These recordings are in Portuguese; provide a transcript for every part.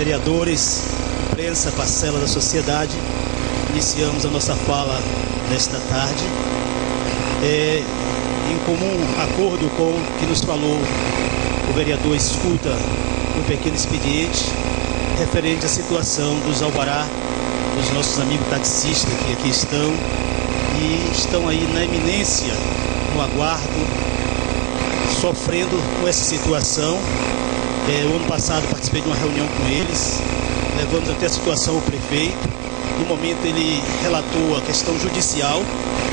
vereadores, imprensa, parcela da sociedade, iniciamos a nossa fala nesta tarde, em comum acordo com o que nos falou o vereador Escuta, um pequeno expediente referente à situação dos alvará, dos nossos amigos taxistas que aqui estão e estão aí na iminência, no aguardo, sofrendo com essa situação. O ano passado participei de uma reunião com eles, levamos até a situação ao prefeito. No momento ele relatou a questão judicial,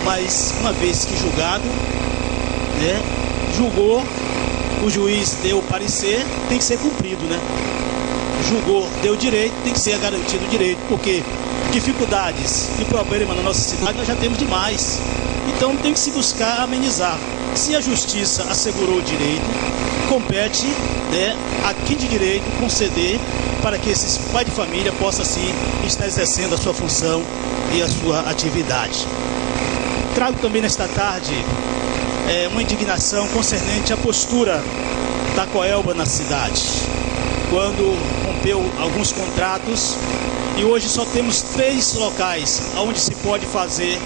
mas uma vez que julgado, julgou, o juiz deu o parecer, tem que ser cumprido, julgou, deu direito, tem que ser garantido o direito, porque dificuldades e problemas na nossa cidade nós já temos demais. Então tem que se buscar amenizar. Se a justiça assegurou o direito, compete a quem de direito conceder para que esse pai de família possa sim estar exercendo a sua função e a sua atividade. Trago também nesta tarde uma indignação concernente à postura da Coelba na cidade, quando rompeu alguns contratos e hoje só temos 3 locais onde se pode fazer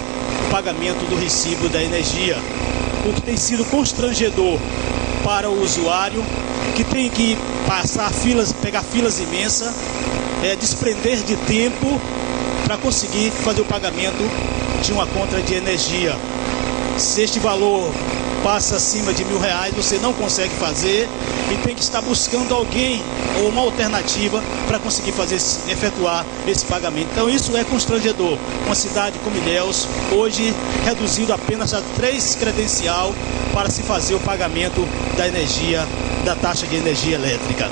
o pagamento do recibo da energia, o que tem sido constrangedor para o usuário, que tem que passar filas, pegar filas imensas, desprender de tempo para conseguir fazer o pagamento de uma conta de energia. Se este valor passa acima de R$1.000, você não consegue fazer e tem que estar buscando alguém ou uma alternativa para conseguir efetuar esse pagamento. Então isso é constrangedor. Uma cidade como Ilhéus, hoje reduzido apenas a 3 credencial para se fazer o pagamento da energia, da taxa de energia elétrica.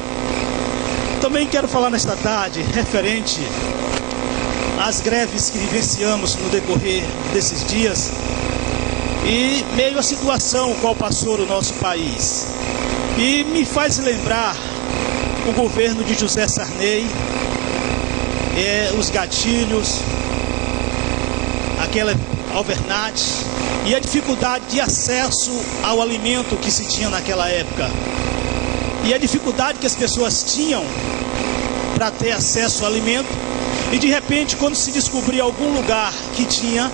Também quero falar nesta tarde referente às greves que vivenciamos no decorrer desses dias e meio à situação qual passou o nosso país. E me faz lembrar o governo de José Sarney, os gatilhos, aquela alvernate e a dificuldade de acesso ao alimento que se tinha naquela época. E a dificuldade que as pessoas tinham para ter acesso ao alimento. E de repente, quando se descobria algum lugar que tinha,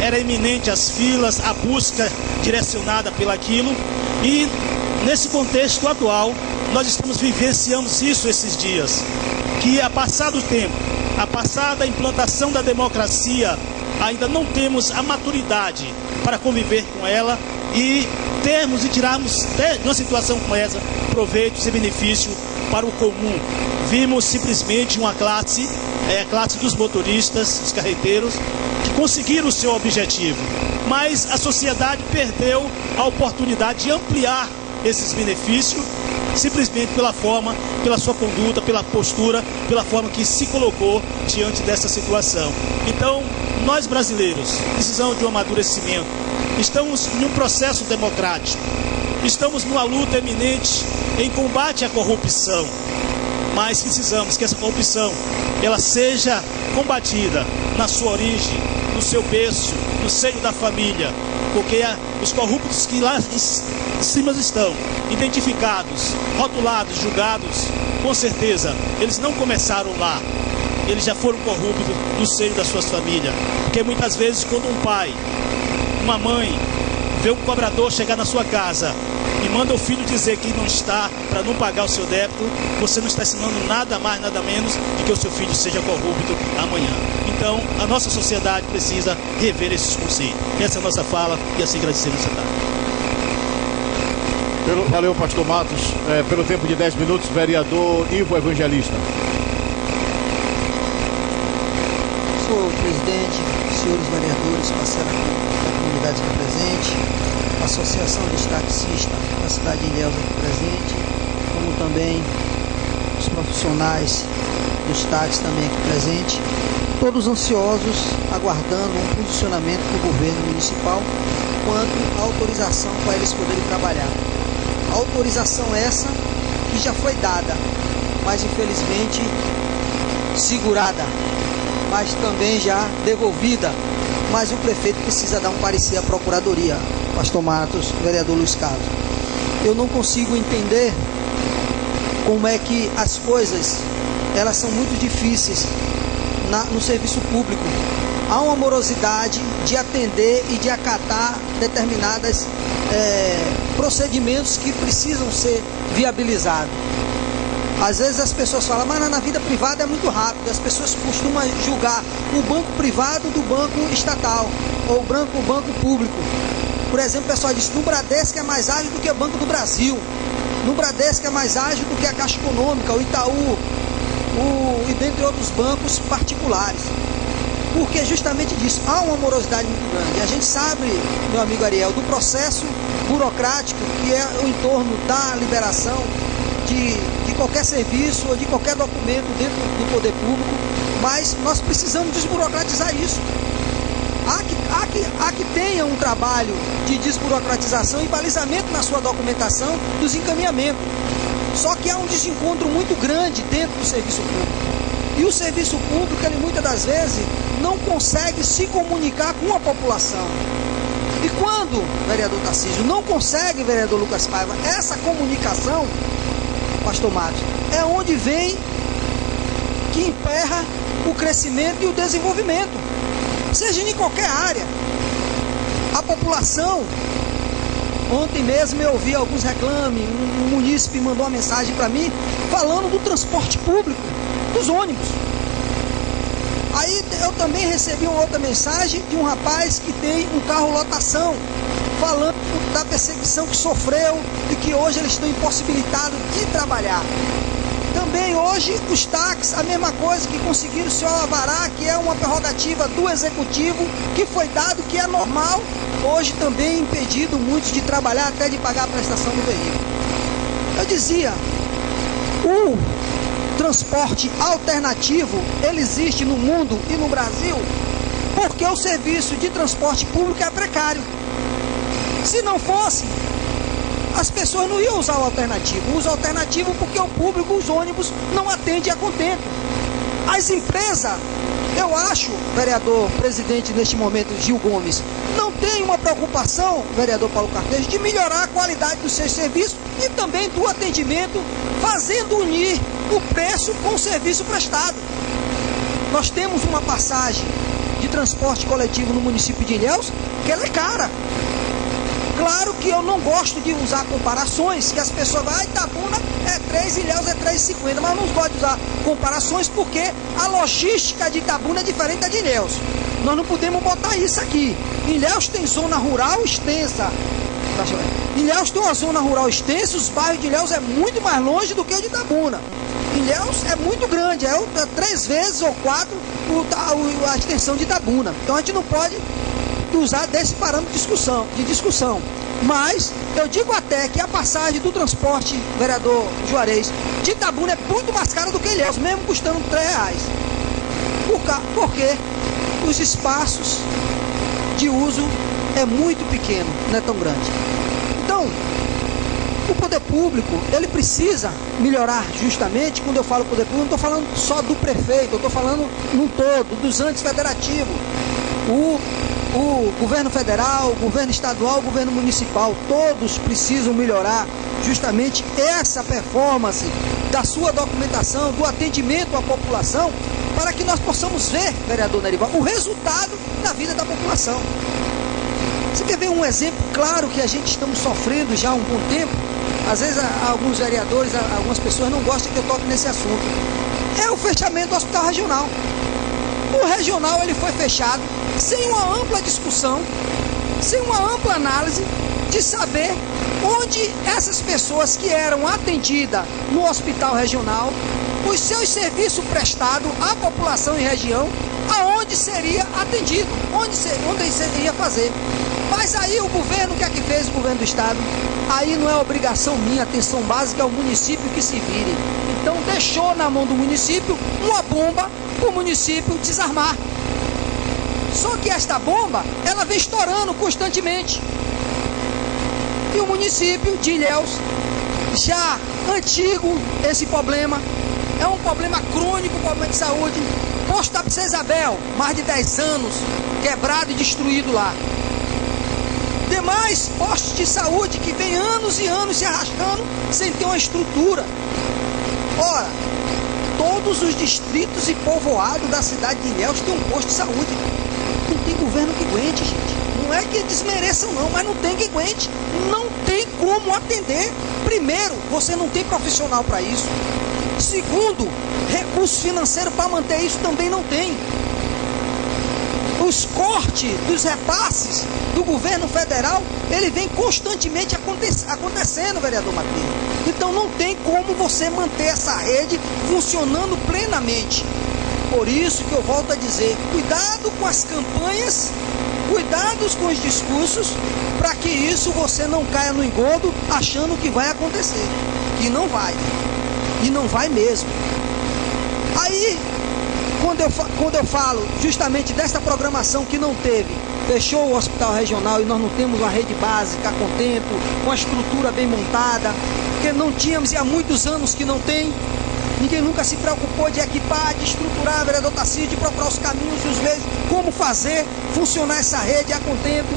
era iminente as filas, a busca direcionada pelaquilo. E nesse contexto atual, nós vivenciamos isso esses dias. Que a passado tempo, a passada implantação da democracia, ainda não temos a maturidade para conviver com ela e tirarmos de uma situação como essa proveitos e benefício para o comum. Vimos simplesmente uma classe, a classe dos motoristas, dos carreteiros, que conseguiram o seu objetivo, mas a sociedade perdeu a oportunidade de ampliar esses benefícios simplesmente pela forma, pela sua conduta, pela postura, pela forma que se colocou diante dessa situação. Então, nós brasileiros precisamos de um amadurecimento. Estamos em um processo democrático. Estamos numa luta eminente em combate à corrupção. Mas precisamos que essa corrupção ela seja combatida na sua origem, no seu berço, no seio da família. Porque os corruptos que lá em cima estão identificados, rotulados, julgados, com certeza, eles não começaram lá. Eles já foram corruptos no seio das suas famílias. Porque muitas vezes quando um pai, uma mãe, vê um cobrador chegar na sua casa e manda o filho dizer que não está para não pagar o seu débito, você não está ensinando nada mais, nada menos de que o seu filho seja corrupto amanhã. Então, a nossa sociedade precisa rever esses conceitos. Essa é a nossa fala e assim agradecemos essa tarde. Valeu, pastor Matos. Pelo tempo de 10 minutos, vereador Ivo Evangelista. Senhor presidente, senhores vereadores, parceira da comunidade aqui presente, Associação dos Taxistas da cidade de Ilhéus aqui presente, como também os profissionais dos táxis também aqui presente, todos ansiosos, aguardando um posicionamento do governo municipal quanto à autorização para eles poderem trabalhar. A autorização essa que já foi dada, mas infelizmente segurada, mas também já devolvida, mas o prefeito precisa dar um parecer à procuradoria, pastor Matos, vereador Luiz Carlos. Eu não consigo entender como é que as coisas elas são muito difíceis no serviço público. Há uma morosidade de atender e de acatar determinados procedimentos que precisam ser viabilizados. Às vezes as pessoas falam, mas na vida privada é muito rápido. As pessoas costumam julgar o banco privado do banco estatal ou o banco público. Por exemplo, o pessoal diz, no Bradesco é mais ágil do que o Banco do Brasil. No Bradesco é mais ágil do que a Caixa Econômica, o Itaú, e dentre outros bancos particulares. Porque justamente disso, há uma morosidade muito grande. A gente sabe, meu amigo Ariel, do processo burocrático que é o entorno da liberação de qualquer serviço ou de qualquer documento dentro do poder público, mas nós precisamos desburocratizar isso. Há que tenha um trabalho de desburocratização e balizamento na sua documentação dos encaminhamentos. Só que há um desencontro muito grande dentro do serviço público. E o serviço público, ele muitas das vezes não consegue se comunicar com a população. E quando, vereador Tarcísio, não consegue, vereador Lucas Paiva, essa comunicação, pastor Matos, é onde vem que emperra o crescimento e o desenvolvimento, seja em qualquer área. A população, ontem mesmo eu ouvi alguns reclames, um munícipe mandou uma mensagem para mim, falando do transporte público, dos ônibus. Aí eu também recebi uma outra mensagem de um rapaz que tem um carro lotação, falando da perseguição que sofreu e que hoje eles estão impossibilitados de trabalhar. Também hoje os táxis, a mesma coisa, que conseguiram o senhor alvará, que é uma prerrogativa do executivo, que foi dado, que é normal, hoje também impedido muitos de trabalhar, até de pagar a prestação do veículo. Eu dizia, o transporte alternativo, ele existe no mundo e no Brasil, porque o serviço de transporte público é precário. Se não fosse, as pessoas não iam usar o alternativo. Usa o alternativo porque o público, os ônibus, não atendem a contento. As empresas, eu acho, vereador presidente neste momento, Gil Gomes, não tem uma preocupação, vereador Paulo Cartejo, de melhorar a qualidade dos seus serviços e também do atendimento, fazendo unir o preço com o serviço prestado. Nós temos uma passagem de transporte coletivo no município de Ilhéus, que ela é cara. Claro que eu não gosto de usar comparações, que as pessoas vão, Itabuna é 3, Ilhéus é 3,50, mas eu não gosto de usar comparações porque a logística de Itabuna é diferente da de Ilhéus. Nós não podemos botar isso aqui. Ilhéus tem zona rural extensa. Ilhéus tem uma zona rural extensa, os bairros de Ilhéus é muito mais longe do que o de Itabuna. Ilhéus é muito grande, é 3 vezes ou 4 a extensão de Itabuna. Então a gente não pode usar desse parâmetro de discussão. Mas eu digo até que a passagem do transporte, vereador Juarez, de Itabuna é muito mais cara do que Ilhéus, mesmo custando R$3. Porque os espaços de uso é muito pequeno, não é tão grande. Então, o poder público, ele precisa melhorar justamente. Quando eu falo poder público, não estou falando só do prefeito, eu estou falando num todo, dos entes federativos. O governo federal, o governo estadual, o governo municipal, todos precisam melhorar justamente essa performance da sua documentação, do atendimento à população, para que nós possamos ver, vereador Nerival, o resultado da vida da população. Você quer ver um exemplo claro que a gente estamos sofrendo já há um bom tempo? Às vezes alguns vereadores, algumas pessoas não gostam que eu toque nesse assunto. É o fechamento do hospital regional. O regional, ele foi fechado sem uma ampla discussão, sem uma ampla análise de saber onde essas pessoas que eram atendidas no hospital regional, os seus serviços prestados à população e região, aonde seria atendido, onde seria fazer. Mas aí o governo, o que é que fez o governo do estado? Aí não é obrigação minha, atenção básica é o município que se vire. Então deixou na mão do município uma bomba para o município desarmar. Só que esta bomba, ela vem estourando constantemente. E o município de Ilhéus, já antigo esse problema, é um problema crônico, problema de saúde. Posto da Princesa Isabel, mais de 10 anos, quebrado e destruído lá. Demais postos de saúde que vem anos e anos se arrastando sem ter uma estrutura. Ora, todo Todos os distritos e povoados da cidade de Ilhéus têm um posto de saúde. Não tem governo que aguente, gente. Não é que desmereçam não, mas não tem que aguente. Não tem como atender. Primeiro, você não tem profissional para isso. Segundo, recurso financeiro para manter isso também não tem. Os cortes dos repasses do governo federal, ele vem constantemente acontecendo, vereador Matheus. Então não tem como você manter essa rede funcionando plenamente. Por isso que eu volto a dizer, cuidado com as campanhas, cuidados com os discursos, para que isso você não caia no engodo achando que vai acontecer. Que não vai. E não vai mesmo. Aí, quando eu falo justamente dessa programação que não teve, fechou o hospital regional e nós não temos uma rede básica com tempo, com a estrutura bem montada, porque não tínhamos e há muitos anos que não tem. Ninguém nunca se preocupou de equipar, de estruturar, vereador Tarcísio, de procurar os caminhos e os meios, como fazer funcionar essa rede a contento.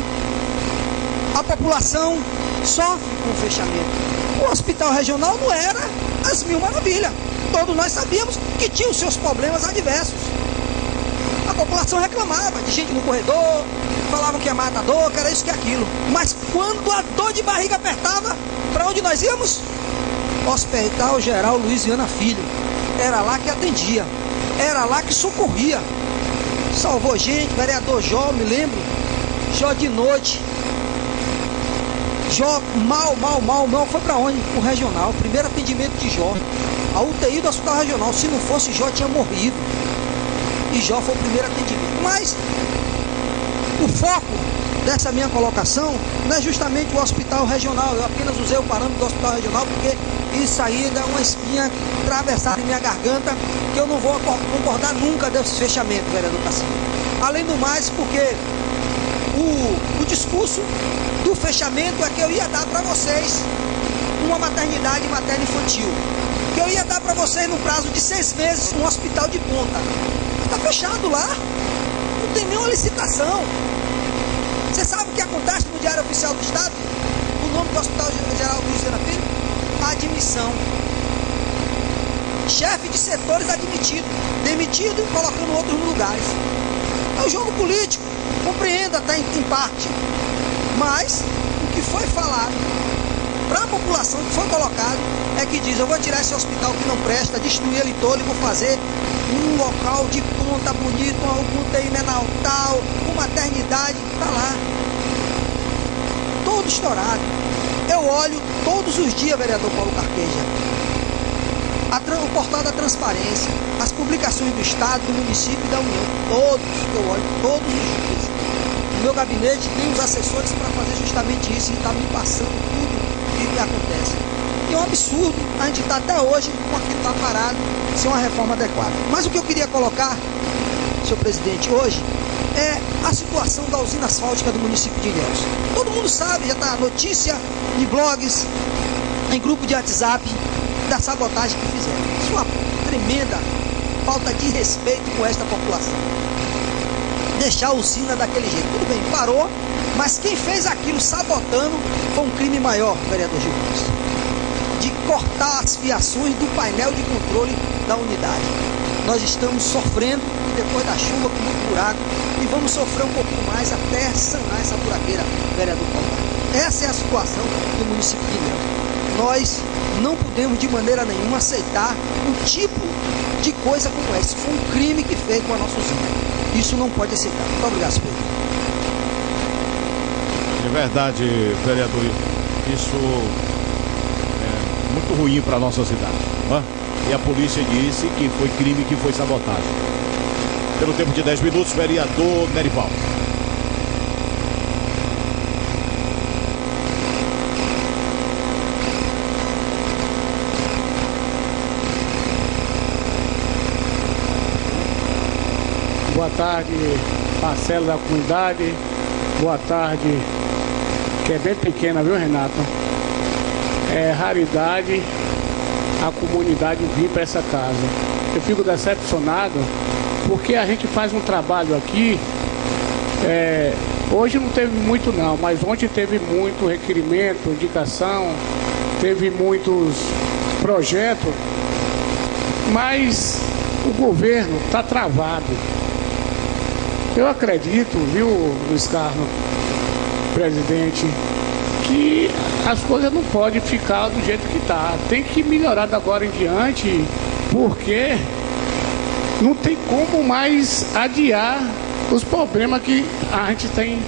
A população sofre com o fechamento. O hospital regional não era as mil maravilhas. Todos nós sabíamos que tinha os seus problemas adversos. A população reclamava de gente no corredor, falavam que ia matar dor, que era isso, que aquilo. Mas quando a dor de barriga apertava, para onde nós íamos? Hospital Geral Luiz Viana Filho. Era lá que atendia, era lá que socorria. Salvou gente, vereador Jó, me lembro. Jó de noite. Jó mal, foi para onde? O regional, primeiro atendimento de Jó. A UTI do hospital regional, se não fosse Jó, tinha morrido. E Jó foi o primeiro atendimento. Mas o foco dessa minha colocação não é justamente o hospital regional. Eu apenas usei o parâmetro do hospital regional porque isso aí ainda é uma espinha atravessada em minha garganta, que eu não vou concordar nunca desse fechamento, vereador Tarcísio. Além do mais, porque o discurso do fechamento é que eu ia dar para vocês uma maternidade materna infantil, que eu ia dar para vocês no prazo de 6 meses um hospital de ponta. Está fechado lá, não tem nenhuma licitação. Você sabe o que acontece no Diário Oficial do Estado? O nome do Hospital Geral Luiz Viana Filho? Admissão. Chefe de setores admitido, demitido e colocando outros no lugares. É o jogo político, compreendo até em parte. Mas o que foi falado para a população, que foi colocado, é que diz: eu vou tirar esse hospital que não presta, destruir ele todo e vou fazer um local de ponta bonito, com UTI neonatal, com maternidade, tá lá. Todo estourado. Eu olho todos os dias, vereador Paulo Carqueja, o portal da transparência, as publicações do Estado, do município e da União. Todos, eu olho todos os dias. No meu gabinete tem os assessores para fazer justamente isso e está me passando tudo o que acontece. E é um absurdo a gente estar até hoje com aquilo está parado, sem uma reforma adequada. Mas o que eu queria colocar, senhor presidente, hoje é a situação da usina asfáltica do município de Ilhéus. Todo mundo sabe, já está notícia em blogs, em grupo de WhatsApp, da sabotagem que fizeram. Isso é uma tremenda falta de respeito com esta população. Deixar a usina daquele jeito. Tudo bem, parou, mas quem fez aquilo sabotando foi um crime maior, vereador Gil Gomes, de cortar as fiações do painel de controle da unidade. Nós estamos sofrendo depois da chuva com muito buraco e vamos sofrer um pouquinho mais até sanar essa buraqueira, vereador Paulo. Essa é a situação do município de Ilhéus. Nós não podemos de maneira nenhuma aceitar um tipo de coisa como essa. Foi um crime que fez com a nossa usina. Isso não pode aceitar. Muito obrigado, senhor. É verdade, vereador. Isso é muito ruim para a nossa cidade. Né? E a polícia disse que foi crime, que foi sabotagem. Pelo tempo de 10 minutos, vereador Nerival. Boa tarde, parcela da comunidade. Boa tarde, que é bem pequena, viu, Renato? É raridade a comunidade vir para essa casa. Eu fico decepcionado porque a gente faz um trabalho aqui. Hoje não teve muito não, mas ontem teve muito requerimento, indicação, teve muitos projetos, mas o governo está travado. Eu acredito, viu, Luiz Carlos, presidente, que as coisas não podem ficar do jeito que está. Tem que melhorar da agora em diante, porque não tem como mais adiar os problemas que a gente tem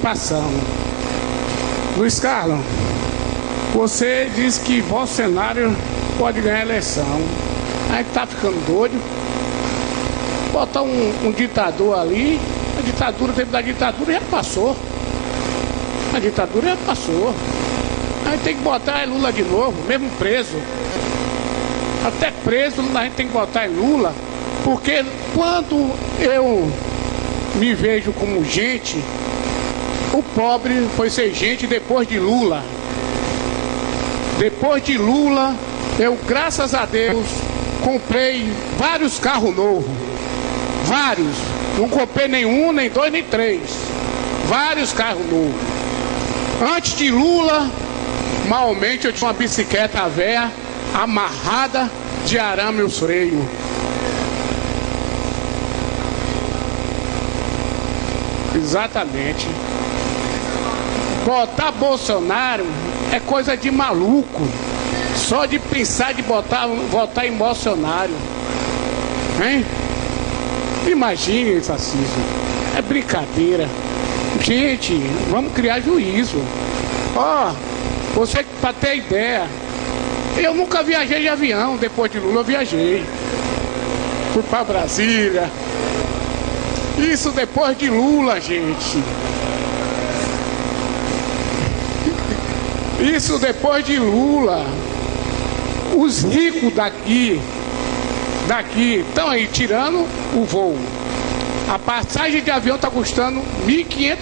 passando. Luiz Carlos, você disse que Bolsonaro pode ganhar a eleição. A gente tá ficando doido. Botar um ditador ali, a ditadura, o tempo da ditadura já passou. A ditadura já passou. A gente tem que botar Lula de novo, mesmo preso. Até preso a gente tem que botar em Lula, porque quando eu me vejo como gente, o pobre foi ser gente depois de Lula. Depois de Lula, eu, graças a Deus, comprei vários carros novos. Vários. Não comprei nenhum, nem dois, nem três. Vários carros novos. Antes de Lula, malmente eu tinha uma bicicleta velha, amarrada de arame os freios. Exatamente. Botar Bolsonaro é coisa de maluco. Só de pensar de votar em Bolsonaro. Hein? Imagine esse fascismo. É brincadeira. Gente, vamos criar juízo. Ó, você, para ter ideia, eu nunca viajei de avião. Depois de Lula eu viajei. Fui para Brasília. Isso depois de Lula, gente. Isso depois de Lula. Os ricos daqui estão aí tirando o voo. A passagem de avião está custando R$1.500.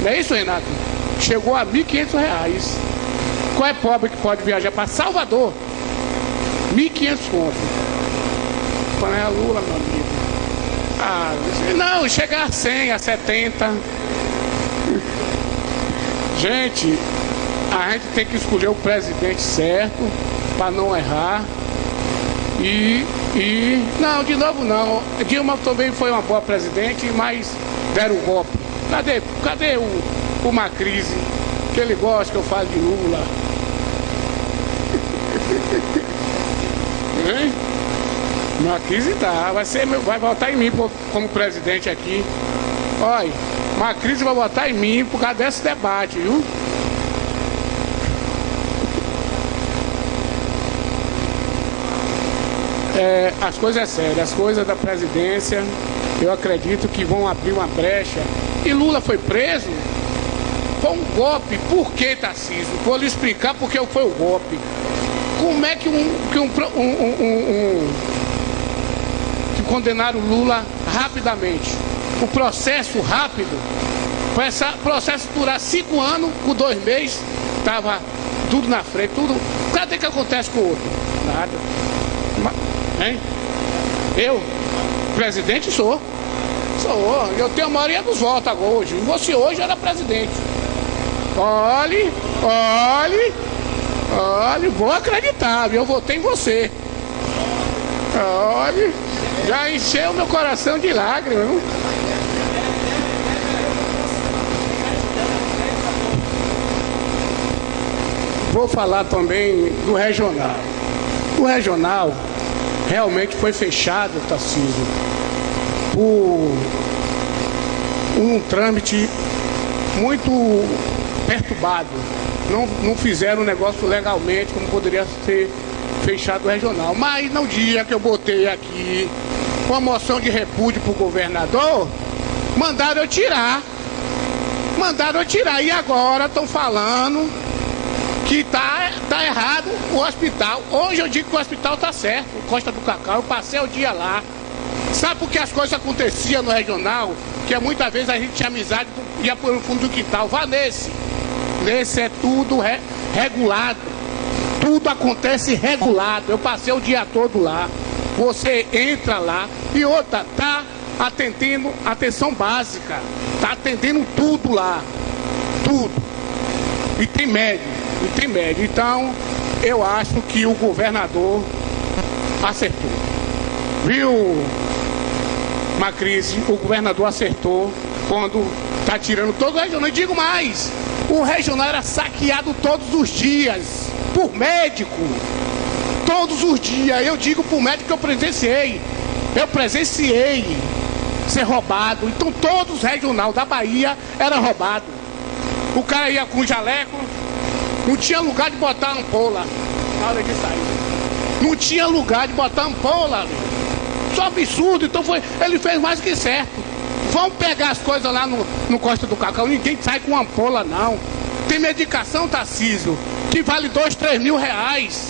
Não é isso, Renato? Chegou a R$1.500. Qual é pobre que pode viajar para Salvador? R$1.500 conto. Panela Lula, meu amigo. Ah, não, chegar a 100, a 70. Gente, a gente tem que escolher o presidente certo para não errar. Não, de novo não. Dilma também foi uma boa presidente, mas deram um golpe. Cadê o Macrise? Que ele gosta que eu falo de Lula. Hein? Macrise tá, vai votar em mim como presidente aqui. Olha, Macrise vai votar em mim por causa desse debate, viu? As coisas é sérias, as coisas da presidência, eu acredito que vão abrir uma brecha. E Lula foi preso, foi um golpe. Por que, Tarcísio? Vou lhe explicar porque foi o golpe. Como é que que condenaram Lula rapidamente? O processo rápido, para esse processo durar 5 anos, com 2 meses, estava tudo na frente, tudo. Cadê que acontece com o outro? Nada. Hein? Eu, presidente, sou. Eu tenho a maioria dos votos agora hoje. Você hoje era presidente. Olhe, vou acreditar, viu? Eu votei em você. Olhe, já encheu meu coração de lágrimas, viu? Vou falar também do regional. O regional realmente foi fechado, Tarcísio, por um trâmite muito perturbado. Não fizeram o negócio legalmente, como poderia ser fechado o regional. Mas no dia que eu botei aqui uma moção de repúdio para o governador, mandaram eu tirar. E agora estão falando que tá errado o hospital. Hoje eu digo que o hospital tá certo, Costa do Cacau, eu passei o dia lá. Sabe por que as coisas aconteciam no regional? Que muitas vezes a gente tinha amizade, ia pelo fundo do quintal. Vá nesse é tudo regulado. Tudo acontece regulado. Eu passei o dia todo lá. Você entra lá e outra, tá atendendo atenção básica. Tá atendendo tudo lá. Tudo. E tem médico. Então, eu acho que o governador acertou. Viu, Macris, o governador acertou quando está tirando todo o regional. E digo mais, o regional era saqueado todos os dias por médico. Todos os dias. Eu digo por médico que eu presenciei ser roubado. Então todos os regional da Bahia era roubado. O cara ia com jaleco, não tinha lugar de botar ampola na hora de sair. Não tinha lugar de botar ampola. Só absurdo. Então ele fez mais que certo. Vamos pegar as coisas lá no Costa do Cacau. Ninguém sai com ampola, não. Tem medicação, Tarcísio, que vale 2, 3 mil reais.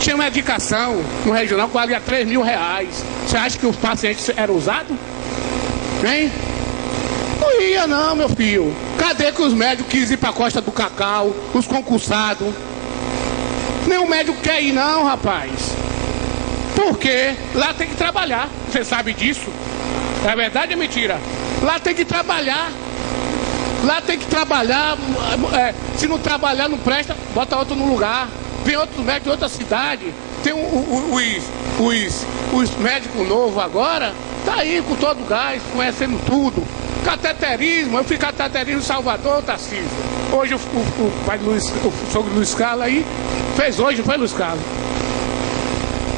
Tinha medicação no regional que valia 3 mil reais. Você acha que os pacientes eram usados? Hein? Não ia não, meu filho. Cadê que os médicos quis ir para a Costa do Cacau, os concursados? Nenhum médico quer ir não, rapaz. Porque lá tem que trabalhar. Você sabe disso? É verdade ou é mentira? Lá tem que trabalhar. Lá tem que trabalhar. Se não trabalhar, não presta, bota outro no lugar. Tem outros médicos de outra cidade. Tem os médicos novos agora. Tá aí com todo o gás, conhecendo tudo. Cateterismo, eu fiz cateterismo em Salvador, Tarcísio. Hoje o pai Luiz, o sogro Luiz Carlos aí, fez hoje, foi Luiz Carlos?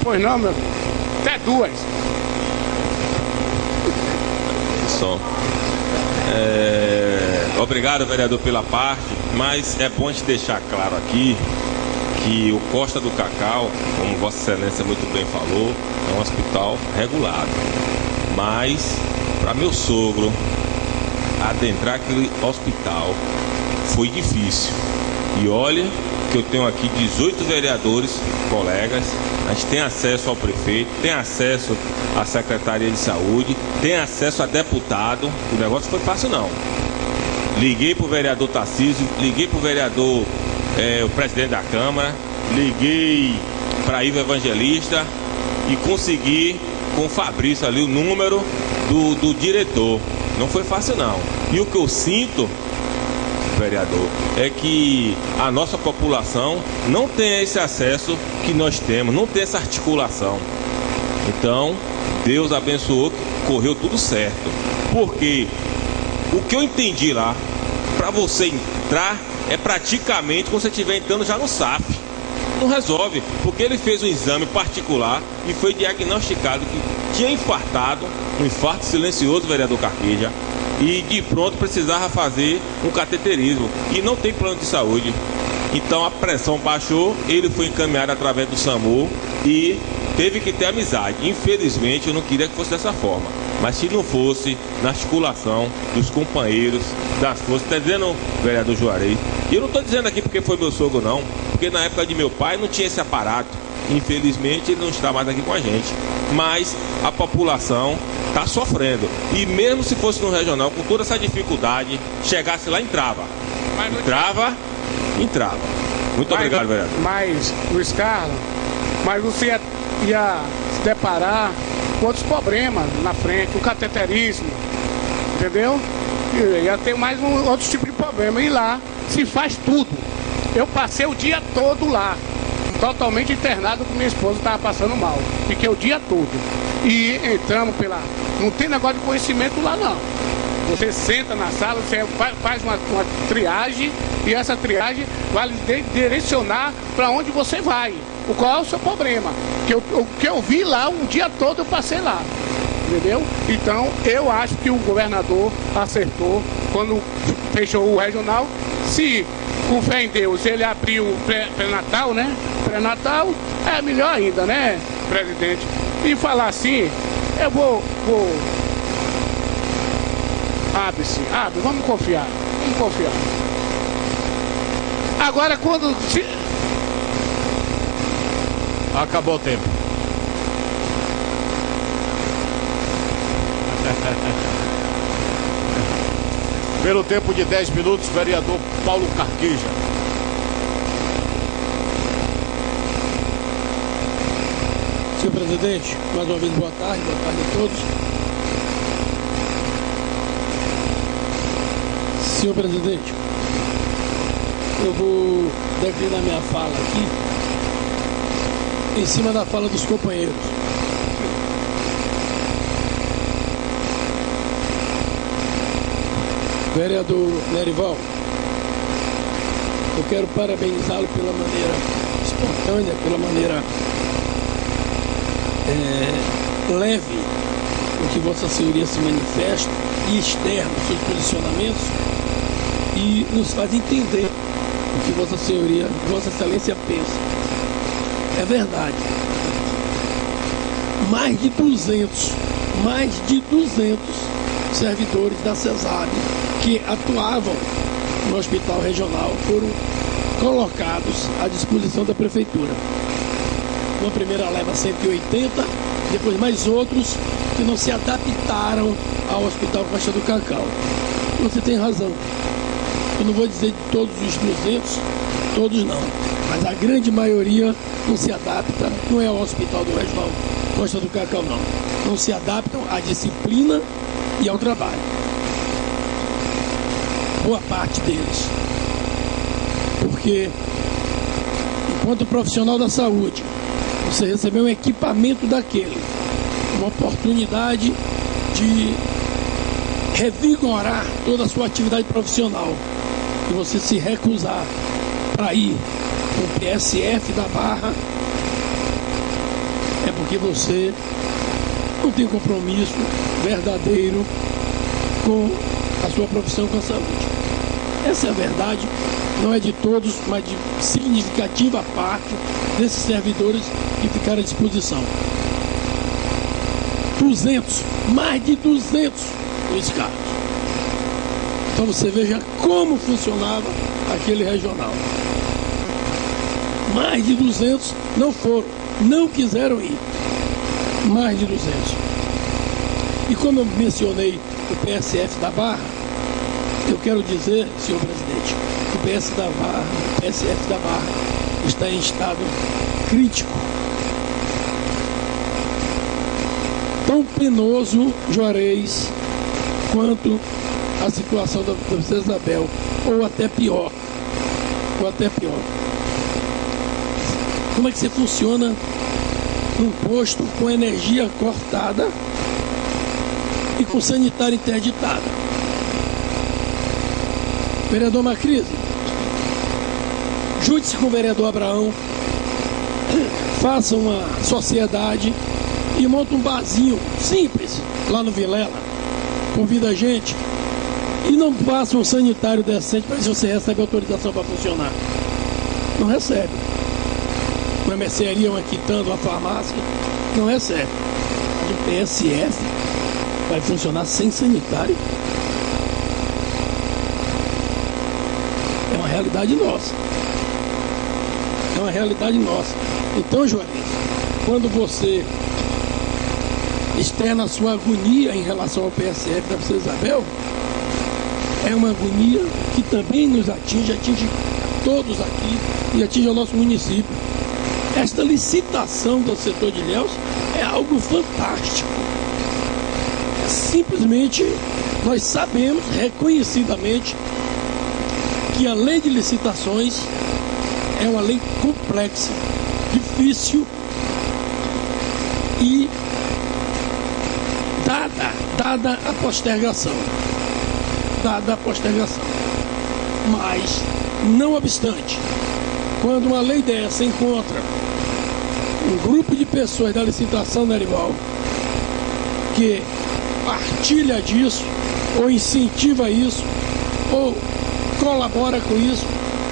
Pois não, meu. Até 2. Só. Obrigado, vereador, pela parte, mas é bom te deixar claro aqui que o Costa do Cacau, como Vossa Excelência muito bem falou, é um hospital regulado. Mas, para meu sogro adentrar aquele hospital foi difícil. E olha que eu tenho aqui 18 vereadores, colegas, a gente tem acesso ao prefeito, tem acesso à Secretaria de Saúde, tem acesso a deputado. O negócio foi fácil não. Liguei para o vereador Tarcísio, liguei para o vereador, o presidente da Câmara, liguei para Ivo Evangelista e consegui com o Fabrício ali o número do diretor. Não foi fácil não. E o que eu sinto, vereador, é que a nossa população não tem esse acesso que nós temos, não tem essa articulação. Então, Deus abençoou, correu tudo certo. Porque o que eu entendi lá, para você entrar, é praticamente como se você estiver entrando já no SAF. Não resolve, porque ele fez um exame particular e foi diagnosticado que tinha infartado, um infarto silencioso, vereador Carqueja, e de pronto precisava fazer um cateterismo e não tem plano de saúde. Então a pressão baixou, ele foi encaminhado através do SAMU e teve que ter amizade. Infelizmente eu não queria que fosse dessa forma, mas se não fosse na articulação dos companheiros, das forças, está dizendo, vereador Juarez, e eu não estou dizendo aqui porque foi meu sogro não, porque na época de meu pai não tinha esse aparato. Infelizmente ele não está mais aqui com a gente, mas a população está sofrendo. E mesmo se fosse no regional, com toda essa dificuldade, chegasse lá, entrava. Entrava. Muito obrigado, vereador. Mas, Luiz Carlos, mas você ia se deparar com outros problemas na frente, o cateterismo, entendeu? Ia ter mais outros tipos de problema. E lá se faz tudo. Eu passei o dia todo lá, totalmente internado, com minha esposa estava passando mal. Fiquei o dia todo. E entramos pela... Não tem negócio de conhecimento lá, não. Você senta na sala, você faz uma triagem e essa triagem vai lhe direcionar para onde você vai. Qual é o seu problema? O que eu vi lá, um dia todo eu passei lá. Entendeu? Então, eu acho que o governador acertou quando fechou o regional. Se, com fé em Deus, ele abriu o pré-natal, né? Pré-natal é melhor ainda, né, presidente? E falar assim, eu vou... Abre-se, vamos confiar. Agora, quando... Acabou o tempo. Pelo tempo de 10 minutos, vereador Paulo Carqueja. Senhor presidente, mais uma vez boa tarde a todos. Senhor presidente, eu vou declinar minha fala aqui em cima da fala dos companheiros. Vereador Nerival, eu quero parabenizá-lo pela maneira espontânea, pela maneira leve com que Vossa Senhoria se manifesta e externa os seus posicionamentos e nos faz entender o que Vossa Senhoria, Vossa Excelência pensa. É verdade. Mais de 200 servidores da CESAB que atuavam no hospital regional foram colocados à disposição da prefeitura. Uma primeira leva 180, depois mais outros que não se adaptaram ao Hospital Costa do Cacau. Você tem razão. Eu não vou dizer de todos os 200, todos não, mas a grande maioria não se adapta, não é ao Hospital do Regional Costa do Cacau não. Não se adaptam à disciplina e ao trabalho. Boa parte deles. Porque, enquanto profissional da saúde, você recebeu um equipamento daquele, uma oportunidade de revigorar toda a sua atividade profissional, e você se recusar para ir para o PSF da Barra, é porque você não tem compromisso verdadeiro com a sua profissão, com a saúde. Essa é a verdade, não é de todos, mas de significativa parte desses servidores que ficaram à disposição. 200, mais de 200 Luiz Carlos. Então você veja como funcionava aquele regional. Mais de 200 não foram, não quiseram ir. Mais de 200. E como eu mencionei o PSF da Barra, eu quero dizer, senhor presidente, que o PSF da Barra está em estado crítico. Tão penoso, Juarez, quanto a situação da Princesa Isabel, ou até pior. Como é que você funciona num posto com energia cortada e com sanitário interditado? Vereador Macris, junte-se com o vereador Abraão, faça uma sociedade e monta um barzinho simples lá no Vilela, convida a gente e não faça um sanitário decente para ver se você recebe autorização para funcionar. Não recebe. Uma mercearia, uma quitanda, uma farmácia, não recebe. Mas o PSF vai funcionar sem sanitário. É uma realidade nossa. É uma realidade nossa. Então, Juarez, quando você externa a sua agonia em relação ao PSF da Princesa Isabel, é uma agonia que também nos atinge todos aqui e atinge o nosso município. Esta licitação do setor de Ilhéus é algo fantástico. Simplesmente nós sabemos reconhecidamente que a lei de licitações é uma lei complexa, difícil e dada a postergação. Mas, não obstante, quando uma lei dessa encontra um grupo de pessoas da licitação, Nerival, que partilha disso, ou incentiva isso, ou colabora com isso,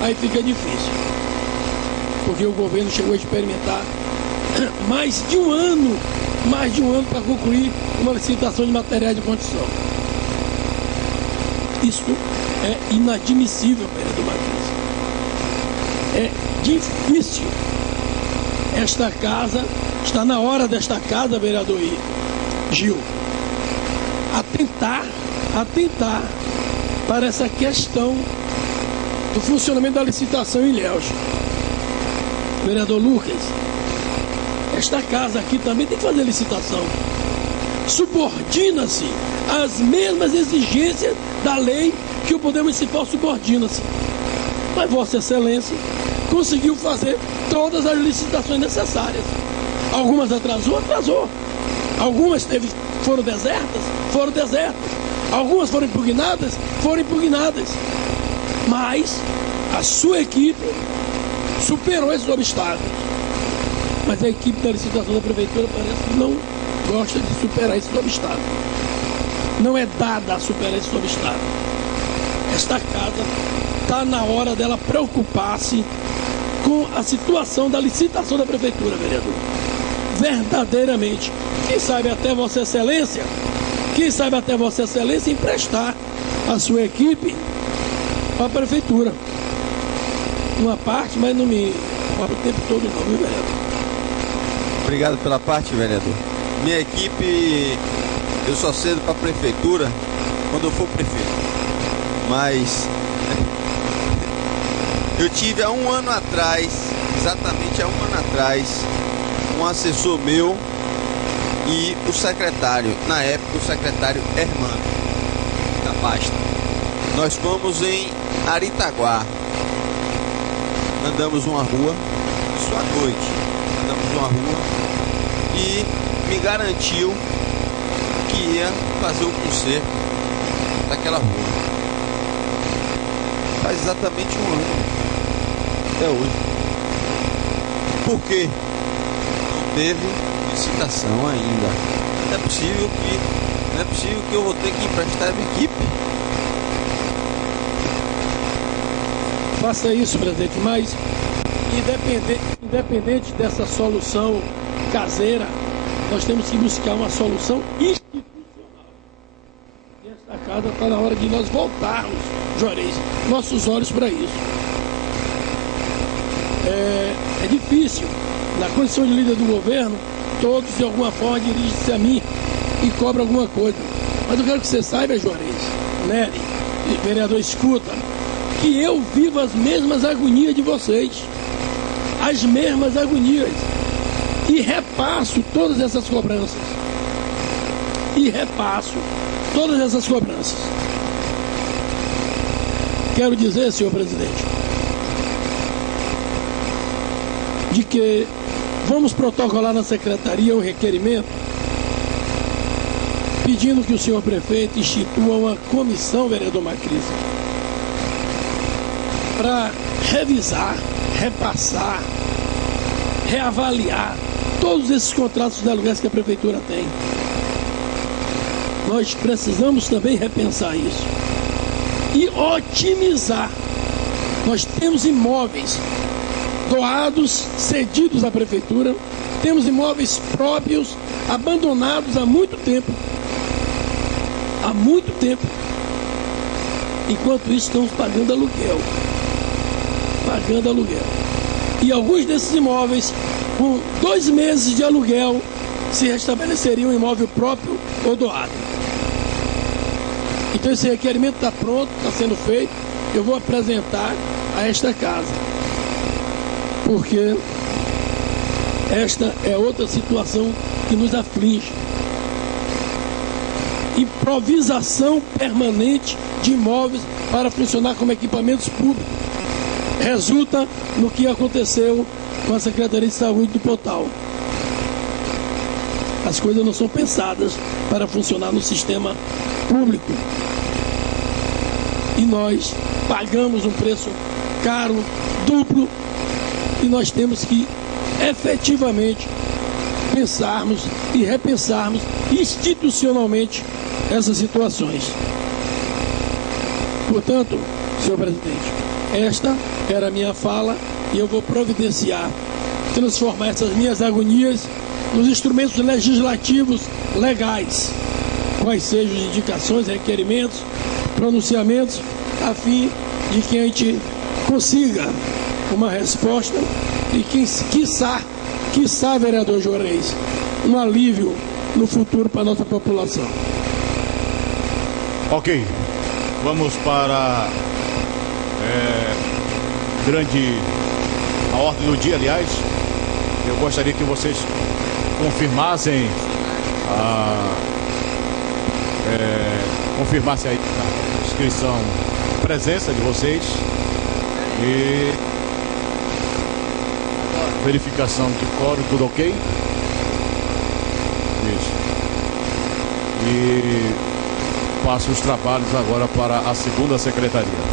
aí fica difícil. Porque o governo chegou a experimentar mais de um ano para concluir uma licitação de materiais de construção. Isso é inadmissível, vereador Martins. É difícil. Esta casa, está na hora desta casa, vereador Gil, atentar para essa questão do funcionamento da licitação em Ilhéus. Vereador Lucas, esta casa aqui também tem que fazer licitação. Subordina-se às mesmas exigências da lei que o Poder Municipal subordina-se. Mas Vossa Excelência conseguiu fazer todas as licitações necessárias. Algumas atrasou. Algumas foram desertas. Algumas foram impugnadas. Mas a sua equipe superou esses obstáculos. Mas a equipe da licitação da prefeitura parece que não gosta de superar esses obstáculos. Não é dada a superar esses obstáculos. Esta casa está na hora dela preocupar-se com a situação da licitação da prefeitura, vereador. Verdadeiramente. Quem sabe até Vossa Excelência emprestar a sua equipe para a prefeitura. Uma parte, mas não me cobra o tempo todo não, viu, vereador? Obrigado pela parte, vereador. Minha equipe, eu só cedo para a prefeitura quando eu for prefeito. Mas eu tive há um ano atrás, exatamente há um ano atrás, um assessor meu e o secretário, na época o secretário Hermano, da pasta. Nós fomos em Aritaguá, andamos uma rua, isso à noite, andamos uma rua e me garantiu que ia fazer o conserto daquela rua. Faz exatamente um ano, até hoje. Por quê? Não teve licitação ainda. Não é possível que eu vou ter que emprestar a minha equipe. Faça isso, presidente, mas independente dessa solução caseira, nós temos que buscar uma solução institucional. E esta casa está na hora de nós voltarmos, Juarez, nossos olhos para isso. É difícil. Na condição de líder do governo, todos de alguma forma dirigem-se a mim e cobram alguma coisa. Mas eu quero que você saiba, Juarez, Nery, vereador, escuta, que eu vivo as mesmas agonias de vocês. As mesmas agonias. E repasso todas essas cobranças. Quero dizer, senhor presidente, de que vamos protocolar na secretaria um requerimento pedindo que o senhor prefeito institua uma comissão, vereador Macris, para revisar, repassar, reavaliar todos esses contratos de aluguéis que a prefeitura tem. Nós precisamos também repensar isso e otimizar. Nós temos imóveis doados, cedidos à prefeitura, temos imóveis próprios, abandonados há muito tempo. Enquanto isso, estamos pagando aluguel. E alguns desses imóveis, com 2 meses de aluguel, se restabeleceria um imóvel próprio ou doado. Então esse requerimento está pronto, está sendo feito, eu vou apresentar a esta casa. Porque esta é outra situação que nos aflige. Improvisação permanente de imóveis para funcionar como equipamentos públicos. Resulta no que aconteceu com a Secretaria de Saúde do Potal. As coisas não são pensadas para funcionar no sistema público. E nós pagamos um preço caro, duplo, e nós temos que efetivamente pensarmos e repensarmos institucionalmente essas situações. Portanto, senhor presidente, esta era a minha fala e eu vou providenciar, transformar essas minhas agonias nos instrumentos legislativos legais, quais sejam as indicações, requerimentos, pronunciamentos, a fim de que a gente consiga uma resposta e quiçá, vereador Juarez, um alívio no futuro para a nossa população. Ok, vamos para a ordem do dia, aliás. Eu gostaria que vocês confirmassem confirmassem aí a inscrição, presença de vocês. E verificação de quórum, tudo ok? Isso. E passo os trabalhos agora para a segunda secretaria.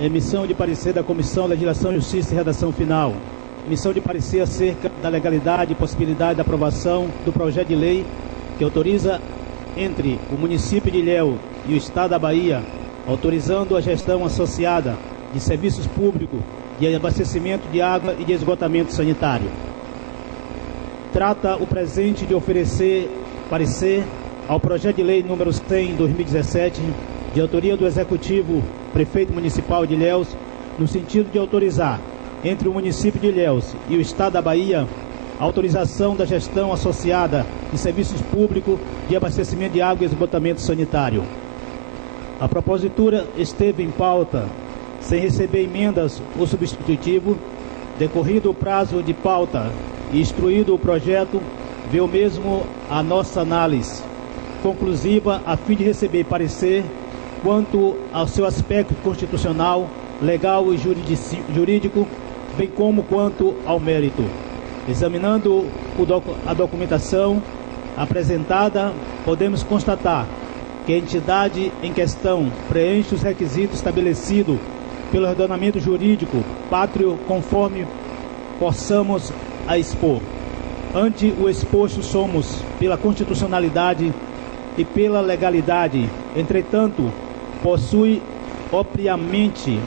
Emissão de parecer da Comissão Legislação, Justiça e Redação Final. Emissão de parecer acerca da legalidade e possibilidade da aprovação do projeto de lei que autoriza entre o município de Ilhéus e o Estado da Bahia, autorizando a gestão associada de serviços públicos de abastecimento de água e de esgotamento sanitário. Trata o presente de oferecer parecer ao projeto de lei número 100/2017, de autoria do Executivo Prefeito Municipal de Ilhéus, no sentido de autorizar, entre o município de Ilhéus e o Estado da Bahia, a autorização da gestão associada de serviços públicos de abastecimento de água e esgotamento sanitário. A propositura esteve em pauta, sem receber emendas ou substitutivo, decorrido o prazo de pauta e instruído o projeto, veio mesmo a nossa análise conclusiva a fim de receber parecer quanto ao seu aspecto constitucional, legal e jurídico, bem como quanto ao mérito. Examinando a documentação apresentada, podemos constatar que a entidade em questão preenche os requisitos estabelecidos pelo ordenamento jurídico pátrio, conforme possamos a expor. Ante o exposto, somos pela constitucionalidade e pela legalidade. Entretanto, possui obviamente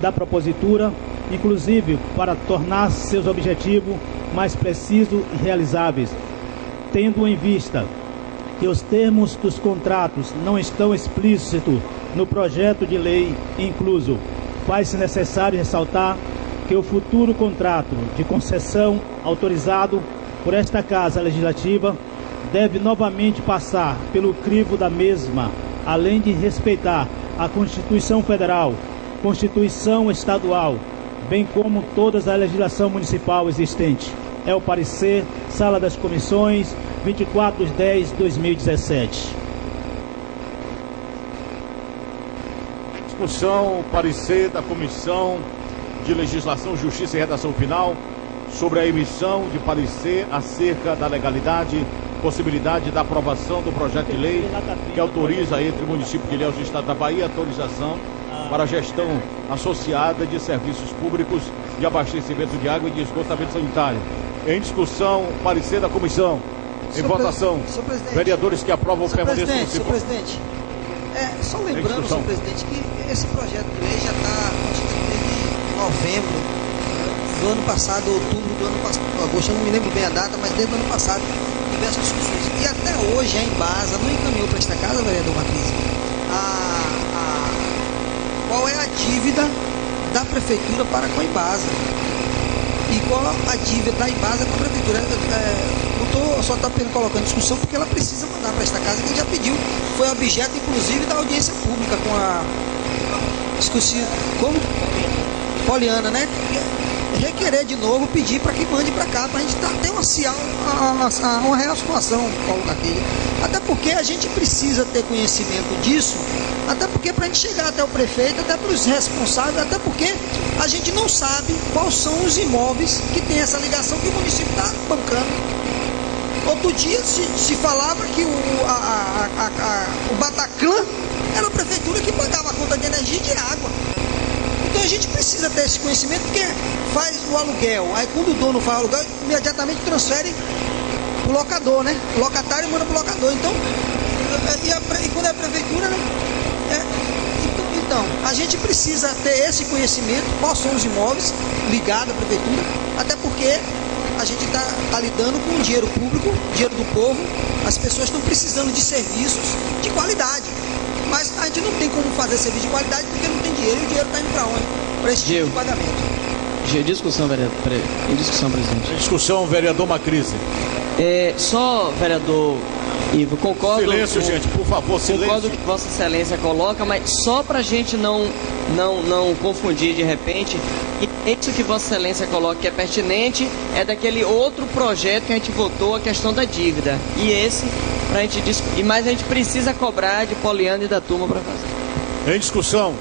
da propositura, inclusive para tornar seus objetivos mais precisos e realizáveis, tendo em vista que os termos dos contratos não estão explícitos no projeto de lei incluso. Faz-se necessário ressaltar que o futuro contrato de concessão autorizado por esta Casa Legislativa deve novamente passar pelo crivo da mesma, além de respeitar a Constituição Federal, Constituição Estadual, bem como toda a legislação municipal existente. É o parecer, Sala das Comissões, 24/10/2017. Discussão, parecer da Comissão de Legislação, Justiça e Redação Final sobre a emissão de parecer acerca da legalidade, possibilidade da aprovação do projeto de lei que autoriza entre o município de Ilhéus e o Estado da Bahia autorização para a gestão associada de serviços públicos de abastecimento de água e de esgotamento sanitário. Em discussão, parecer da comissão. Em votação, vereadores que aprovam permaneçam no Senhor presidente, só lembrando, senhor presidente, que esse projeto de lei já está constituído desde novembro do ano passado, outubro do ano passado, agosto, eu não me lembro bem a data, mas desde o ano passado, diversas discussões. E até hoje a Embasa não encaminhou para esta casa, vereador Matriz, qual é a dívida da prefeitura para com a Embasa. E qual a dívida da Embasa com a prefeitura. Só está colocando em discussão porque ela precisa mandar para esta casa, que já pediu, foi objeto inclusive da audiência pública com a como Poliana, né? Requerer de novo, pedir para que mande para cá, para a gente ter uma real situação, Paulo Gatilho. Até porque a gente precisa ter conhecimento disso, até porque para a gente chegar até o prefeito, até para os responsáveis, até porque a gente não sabe quais são os imóveis que tem essa ligação que o município está bancando. Outro dia se falava que o Bataclan era a prefeitura que pagava a conta de energia e de água. Então a gente precisa ter esse conhecimento, porque faz o aluguel, aí quando o dono faz o aluguel, imediatamente transfere para o locador, né? O locatário manda para o locador. Então, e quando é a prefeitura, né? Então, a gente precisa ter esse conhecimento, quais são os imóveis ligados à prefeitura, até porque a gente está lidando com o dinheiro público, dinheiro do povo, as pessoas estão precisando de serviços de qualidade. Mas a gente não tem como fazer serviço de qualidade porque não tem dinheiro, e o dinheiro está indo para onde? Para esse tipo de pagamento. Discussão, vereador. Em discussão, presidente. Em discussão, vereador Macrise. Só, vereador Ivo, concordo. Silêncio, gente, por favor, silêncio. Concordo com o que Vossa Excelência coloca, mas só para a gente não confundir de repente, isso que Vossa Excelência coloca que é pertinente é daquele outro projeto que a gente votou, a questão da dívida. E esse, pra gente mas a gente precisa cobrar de Poliana e da turma para fazer. Em discussão.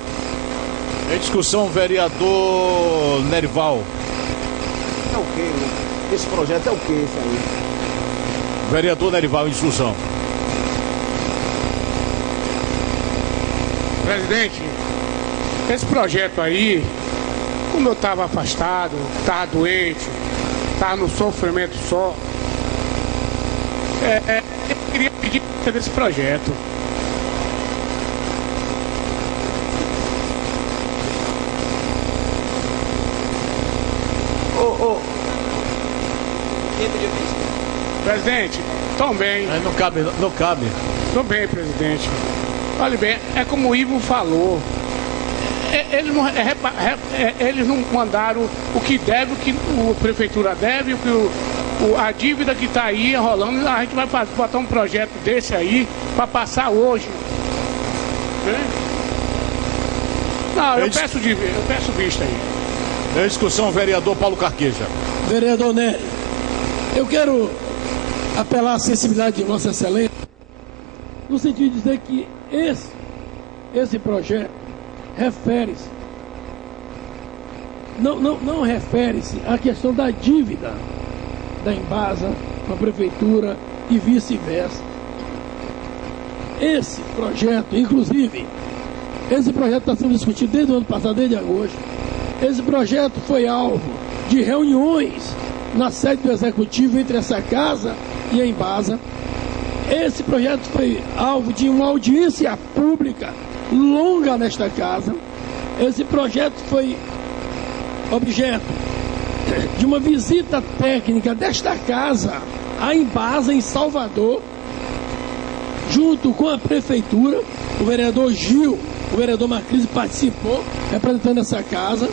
Em discussão, vereador Nerival. É o quê? Esse projeto é o quê, isso aí? Vereador Nerival, em discussão. Presidente, esse projeto aí, como eu estava afastado, estava doente, estava no sofrimento só, eu queria pedir desse projeto. Presidente, também. Não cabe, não cabe. Também, presidente. Olha bem, é como o Ivo falou. Eles não mandaram o que deve, o que a prefeitura deve, a dívida que está aí rolando. A gente vai botar um projeto desse aí para passar hoje. Não, eu peço vista aí. Em discussão, vereador Paulo Carqueja. Vereador Nery, eu quero apelar à sensibilidade de Vossa Excelência, no sentido de dizer que esse projeto refere-se, não refere-se à questão da dívida da Embasa com a prefeitura e vice-versa. Esse projeto, inclusive, está sendo discutido desde o ano passado, desde agosto. Esse projeto foi alvo de reuniões na sede do Executivo entre essa casa e a Embasa. Esse projeto foi alvo de uma audiência pública longa nesta casa. Esse projeto foi objeto de uma visita técnica desta casa à Embasa em Salvador, junto com a prefeitura. O vereador Gil, o vereador Macrise participou, representando essa casa.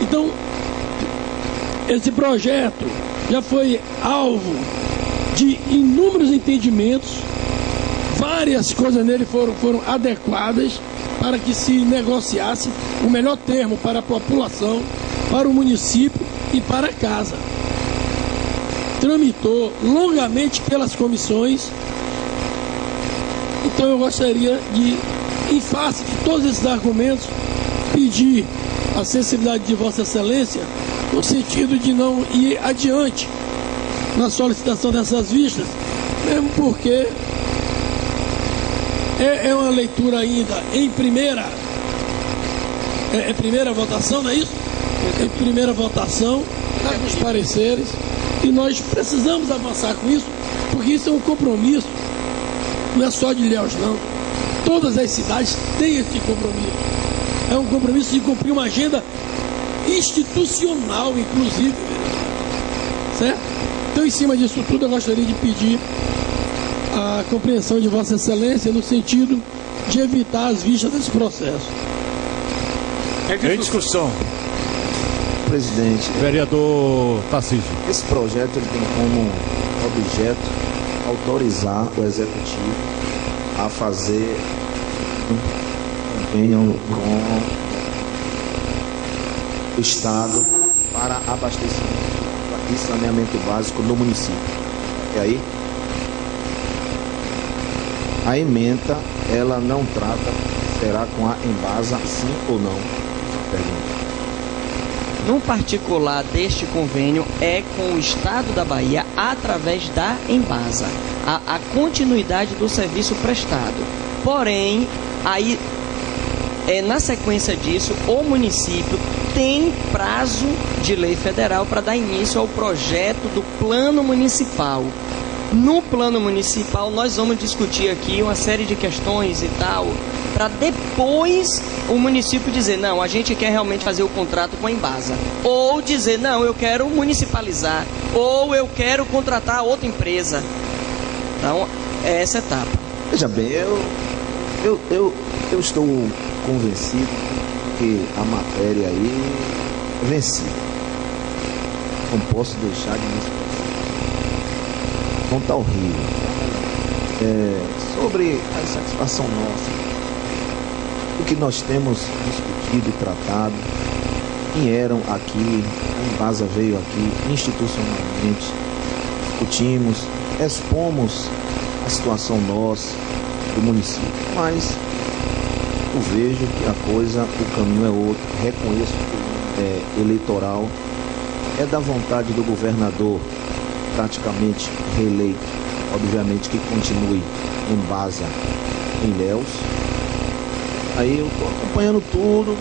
Então, esse projeto já foi alvo de inúmeros entendimentos, várias coisas nele foram adequadas para que se negociasse o melhor termo para a população, para o município e para a casa. Tramitou longamente pelas comissões. Então eu gostaria de, em face de todos esses argumentos, pedir a sensibilidade de Vossa Excelência no sentido de não ir adiante na solicitação dessas vistas, mesmo porque é uma leitura ainda em primeira votação, não é isso? Em primeira votação, nos pareceres, e nós precisamos avançar com isso, porque isso é um compromisso, não é só de Ilhéus, não. Todas as cidades têm esse compromisso. É um compromisso de cumprir uma agenda institucional, inclusive, certo? Então, em cima disso tudo, eu gostaria de pedir a compreensão de Vossa Excelência no sentido de evitar as vistas desse processo. Em discussão. Presidente, vereador Tarcísio. Esse projeto ele tem como objeto autorizar o Executivo a fazer um convênio com o Estado para abastecimento e saneamento básico no município. E aí, a ementa, ela não trata, será com a Embasa, sim ou não? Pergunta. No particular deste convênio é com o Estado da Bahia através da Embasa, a continuidade do serviço prestado. Porém, aí, na sequência disso, o município tem prazo de lei federal para dar início ao projeto do plano municipal. No plano municipal, nós vamos discutir aqui uma série de questões e tal, para depois o município dizer, não, a gente quer realmente fazer o contrato com a Embasa. Ou dizer, não, eu quero municipalizar. Ou eu quero contratar outra empresa. Então, é essa etapa. Veja bem, eu estou convencido que a matéria aí vencido. Não posso deixar de me expressar. Não está horrível. Sobre a insatisfação nossa, o que nós temos discutido e tratado, vieram aqui, a Embasa veio aqui institucionalmente, discutimos, expomos a situação nossa, do município, mas eu vejo que a coisa, o caminho é outro, reconheço que é eleitoral, é da vontade do governador, praticamente reeleito, obviamente que continue Embasa em Ilhéus. Aí eu estou acompanhando tudo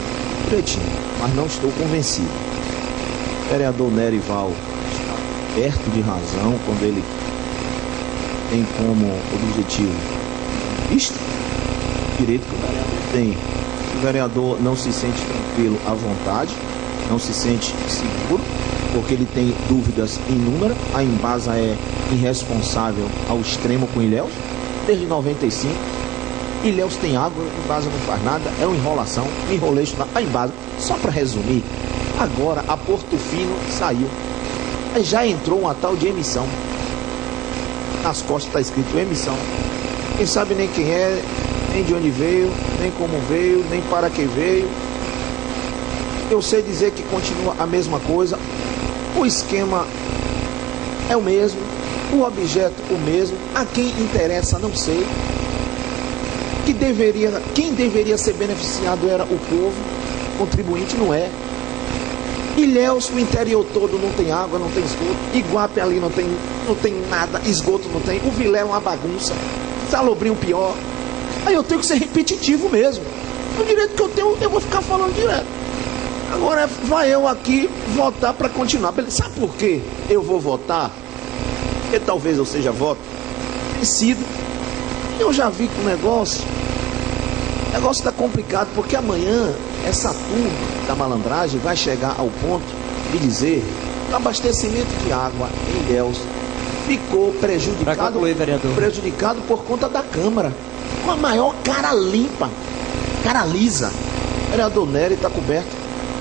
direitinho, mas não estou convencido. O vereador Nerival está perto de razão quando ele tem como objetivo isto, direito que o vereador tem. Se o vereador não se sente tranquilo à vontade, não se sente seguro, porque ele tem dúvidas inúmeras, a Embasa é irresponsável ao extremo com Ilhéus, desde 95. Ilhéus tem água, a Embasa não faz nada, é uma enrolação, enroleixo a Embasa. Só para resumir, agora a Porto Fino saiu, já entrou uma tal de emissão. Nas costas está escrito emissão. Quem sabe nem quem é, nem de onde veio, nem como veio, nem para que veio. Eu sei dizer que continua a mesma coisa, o esquema é o mesmo, o objeto o mesmo, a quem interessa não sei. Quem deveria ser beneficiado era o povo, o contribuinte não é. Ilhéus, o interior todo não tem água, não tem esgoto. Iguape ali não tem nada, esgoto não tem. O Vilé é uma bagunça, Salobrinho pior. Aí eu tenho que ser repetitivo mesmo. O direito que eu tenho, eu vou ficar falando direto. Agora vai eu aqui votar para continuar. Beleza. Sabe por quê eu vou votar? Porque talvez eu seja voto vencido. Eu já vi que o negócio está complicado, porque amanhã essa turma da malandragem vai chegar ao ponto de dizer que o abastecimento de água em Ilhéus ficou prejudicado, prejudicado por conta da Câmara, com a maior cara limpa, cara lisa. O vereador Nery está coberto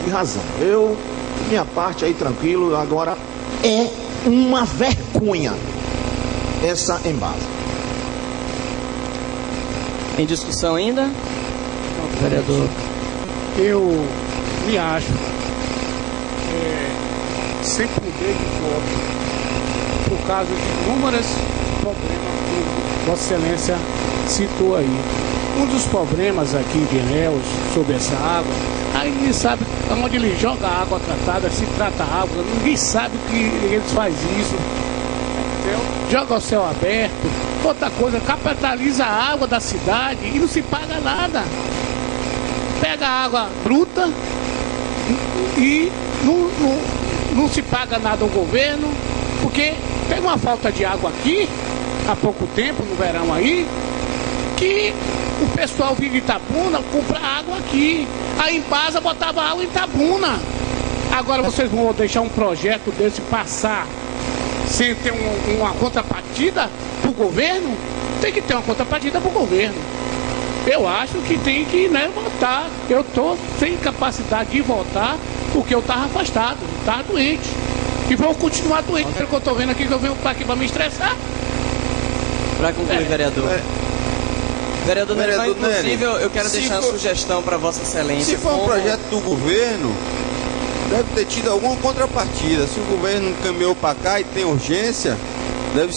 de razão. Eu, minha parte aí tranquilo, agora é uma vergonha essa Embasa. Em discussão ainda? Vereador. Eu me acho sempre mudei de voto por causa de inúmeros problemas que Vossa Excelência citou aí. Um dos problemas aqui de Ilhéus sobre essa água, aí ninguém sabe onde ele joga a água tratada, se trata a água, ninguém sabe que eles fazem isso. Entendeu? Joga ao céu aberto. Outra coisa, capitaliza a água da cidade e não se paga nada. Pega a água bruta e não se paga nada ao governo, porque tem uma falta de água aqui, há pouco tempo, no verão aí, que o pessoal vinha de Itabuna comprar água aqui. A Embasa botava água em Itabuna. Agora vocês vão deixar um projeto desse passar sem ter uma contrapartida para o governo? Tem que ter uma contrapartida para o governo. Eu acho que tem que votar. Eu estou sem capacidade de votar porque eu estava afastado, estava doente. E vou continuar doente. Pelo que eu estou vendo aqui, que eu venho aqui para me estressar. Para concluir, vereador. Vereador Nery, inclusive, eu quero deixar uma sugestão para Vossa Excelência. Se for um projeto do governo, deve ter tido alguma contrapartida. Se o governo encaminhou para cá e tem urgência, deve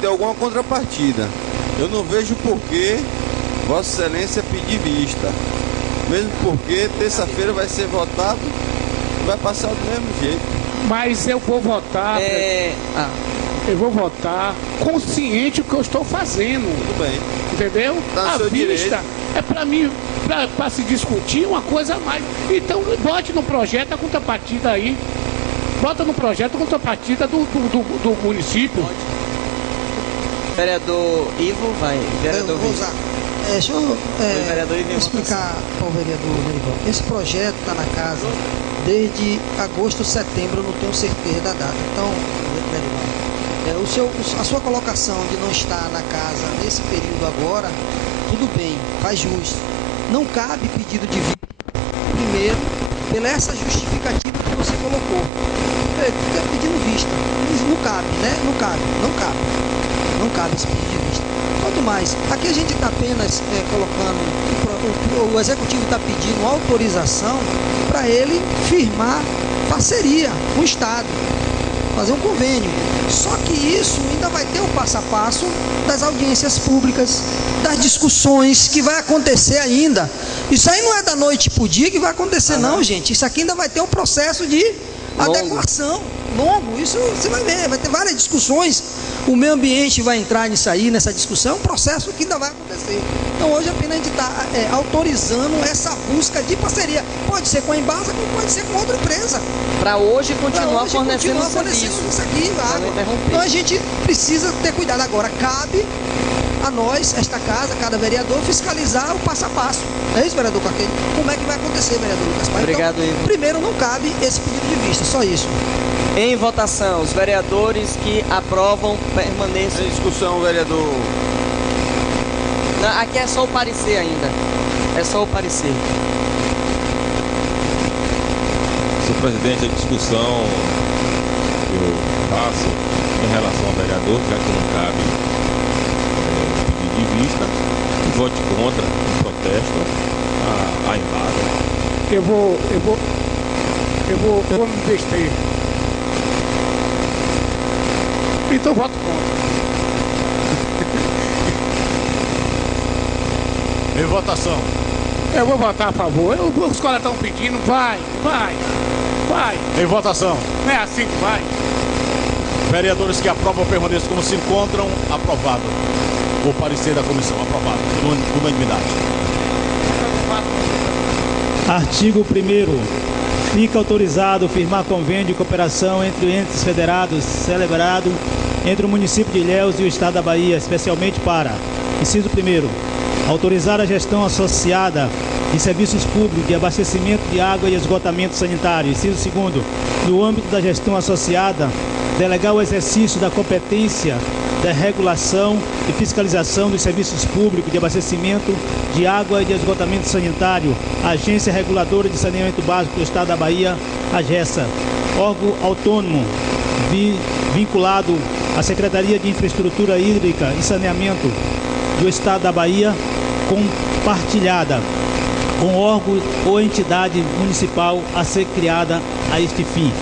ter alguma contrapartida. Eu não vejo por que Vossa Excelência pedir vista. Mesmo porque terça-feira vai ser votado e vai passar do mesmo jeito. Mas eu vou votar. Eu vou votar consciente do que eu estou fazendo. Tudo bem. Entendeu? Tá, a vista direito. É para mim, para se discutir uma coisa a mais. Então bote no projeto a contrapartida aí. Bota no projeto a contrapartida do município. Vereador Ivo, vai. Vereador vou usar. Deixa eu explicar para o vereador Nerival. Esse projeto está na casa desde agosto, setembro, eu não tenho certeza da data. Então, a sua colocação de não estar na casa nesse período agora, tudo bem, faz jus. Não cabe pedido de vista, primeiro, pela essa justificativa você colocou. Fica pedindo vista. Não cabe, né? Não cabe esse pedido de vista. Quanto mais, aqui a gente está apenas colocando, o executivo está pedindo autorização para ele firmar parceria com o Estado, fazer um convênio. Só que isso ainda vai ter o passo a passo das audiências públicas, das discussões que vai acontecer ainda. Isso aí não é da noite para o dia que vai acontecer, não, gente. Isso aqui ainda vai ter um processo de adequação longo. Isso você vai ver, vai ter várias discussões. O meio ambiente vai entrar nisso aí, nessa discussão. É um processo que ainda vai acontecer. Então hoje apenas a gente está autorizando essa busca de parceria. Pode ser com a Embasa, como pode ser com outra empresa. Para hoje continuar fornecendo serviço. Isso aqui, água. Então a gente precisa ter cuidado. Agora cabe a nós, esta casa, cada vereador, fiscalizar o passo a passo. Não é isso, vereador Caquete? Como é que vai acontecer, vereador Lucas Paiva? Obrigado, então, Ivo. Primeiro, não cabe esse pedido de vista, só isso. Em votação, os vereadores que aprovam permaneçam. Em discussão, vereador. Não, aqui é só o parecer ainda. É só o parecer. Senhor presidente, a discussão que eu faço em relação ao vereador, já que não cabe pedido de vista, e vote contra, protesto a Embasa. Eu vou me vestir. Então voto contra. Em votação. Eu vou votar a favor. Os colegas estão pedindo, vai. Em votação. Não é assim que vai. Vereadores que aprovam permaneçam como se encontram. Aprovado. O parecer da comissão. Aprovado. Por unanimidade. Artigo 1º. Fica autorizado firmar convênio de cooperação entre entes federados celebrado entre o município de Ilhéus e o Estado da Bahia, especialmente para: inciso 1º, autorizar a gestão associada de serviços públicos de abastecimento de água e esgotamento sanitário. Inciso 2º, no âmbito da gestão associada, delegar o exercício da competência da regulação e fiscalização dos serviços públicos de abastecimento de água e de esgotamento sanitário, a Agência Reguladora de Saneamento Básico do Estado da Bahia, AGESA, órgão autônomo vinculado à Secretaria de Infraestrutura Hídrica e Saneamento do Estado da Bahia, compartilhada com órgão ou entidade municipal a ser criada a este fim.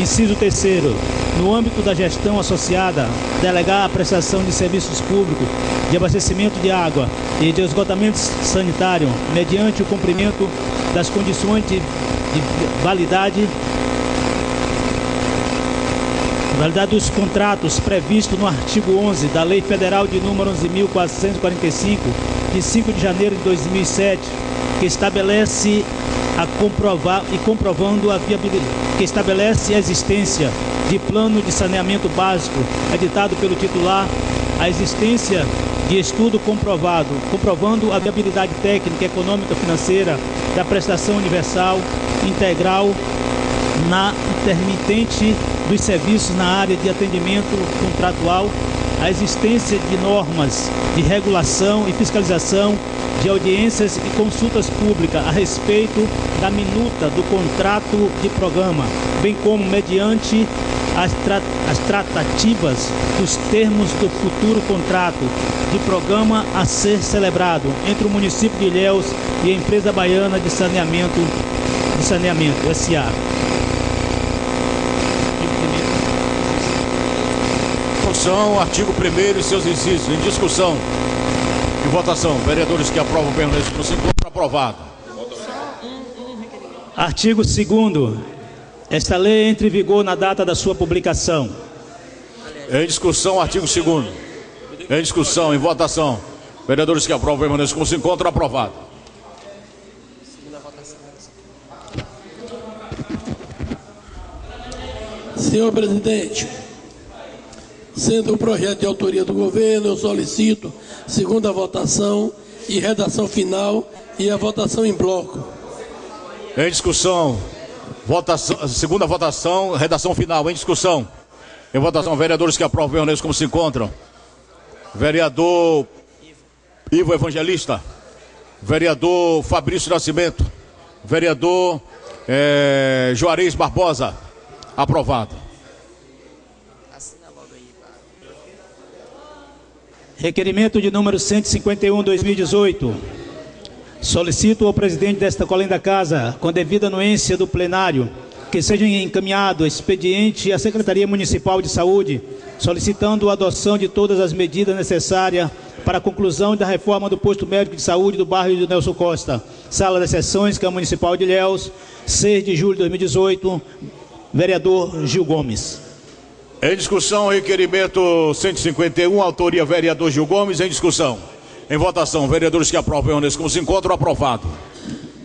Inciso 3º, no âmbito da gestão associada, delegar a prestação de serviços públicos de abastecimento de água e de esgotamento sanitário, mediante o cumprimento das condições de validade dos contratos previstos no artigo 11 da Lei Federal de número 11.445, de 5 de janeiro de 2007, que estabelece comprovando a viabilidade, que estabelece a existência de plano de saneamento básico editado pelo titular, a existência de estudo comprovando a viabilidade técnica, econômica, financeira da prestação universal, integral, na intermitente dos serviços na área de atendimento contratual, a existência de normas de regulação e fiscalização de audiências e consultas públicas a respeito da minuta do contrato de programa, bem como mediante as tratativas dos termos do futuro contrato de programa a ser celebrado entre o município de Ilhéus e a Empresa Baiana de Saneamento S.A. Discussão, artigo 1º e seus incisos. Em discussão. Em votação. Vereadores que aprovam permanecem como se encontram. Aprovado. Artigo 2º. Esta lei entra em vigor na data da sua publicação. Em discussão, artigo 2º. Em discussão, em votação. Vereadores que aprovam permanecem como se encontram. Aprovado. Senhor presidente, sendo o projeto de autoria do governo, eu solicito segunda votação e redação final e a votação em bloco. Em discussão, segunda votação, redação final. Em discussão, em votação, vereadores que aprovam permanecem como se encontram. Vereador Ivo Evangelista, vereador Fabrício Nascimento, vereador Juarez Barbosa, aprovado. Requerimento de número 151/2018. Solicito ao presidente desta Colém da Casa, com devida anuência do plenário, que seja encaminhado expediente à Secretaria Municipal de Saúde, solicitando a adoção de todas as medidas necessárias para a conclusão da reforma do posto médico de saúde do bairro de Nelson Costa. Sala das Sessões, Câmara Municipal de Ilhéus, 6 de julho de 2018, vereador Gil Gomes. Em discussão, requerimento 151, autoria vereador Gil Gomes. Em discussão. Em votação, vereadores que aprovam permaneçam como se encontram, aprovado.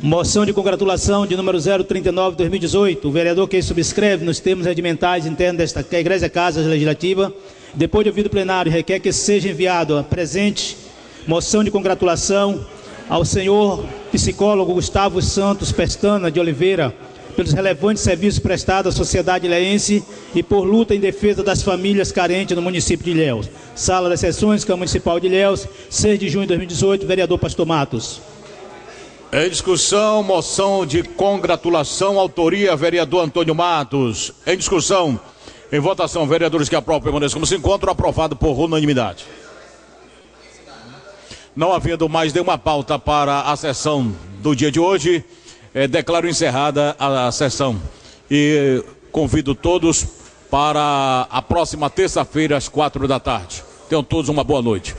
Moção de congratulação de número 039/2018. O vereador que subscreve nos termos regimentais internos desta Igreja Casa Legislativa, depois de ouvido o plenário, requer que seja enviado a presente moção de congratulação ao senhor psicólogo Gustavo Santos Pestana de Oliveira, pelos relevantes serviços prestados à sociedade ilhéense e por luta em defesa das famílias carentes no município de Ilhéus. Sala das Sessões, Câmara Municipal de Ilhéus, 6 de junho de 2018, vereador Pastor Matos. Em discussão, moção de congratulação, autoria vereador Antônio Matos. Em discussão, em votação, vereadores que aprovam permaneçam como se encontram, aprovado por unanimidade. Não havendo mais nenhuma pauta para a sessão do dia de hoje, declaro encerrada a sessão e convido todos para a próxima terça-feira às 4 da tarde. Tenham todos uma boa noite.